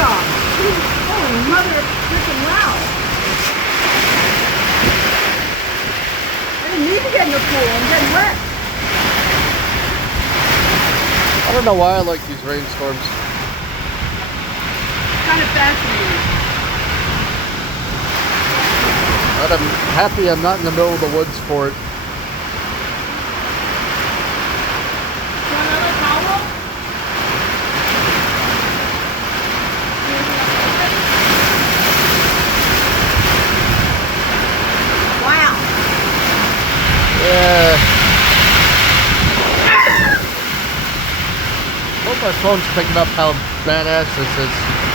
off. Holy mother freaking wow. I didn't need to get in the pool. I'm getting wet. I don't know why I like these rainstorms. Kind of fascinating. But I'm happy I'm not in the middle of the woods for it. Want another towel? Wow. Yeah. Hope my phone's picking up how badass this is.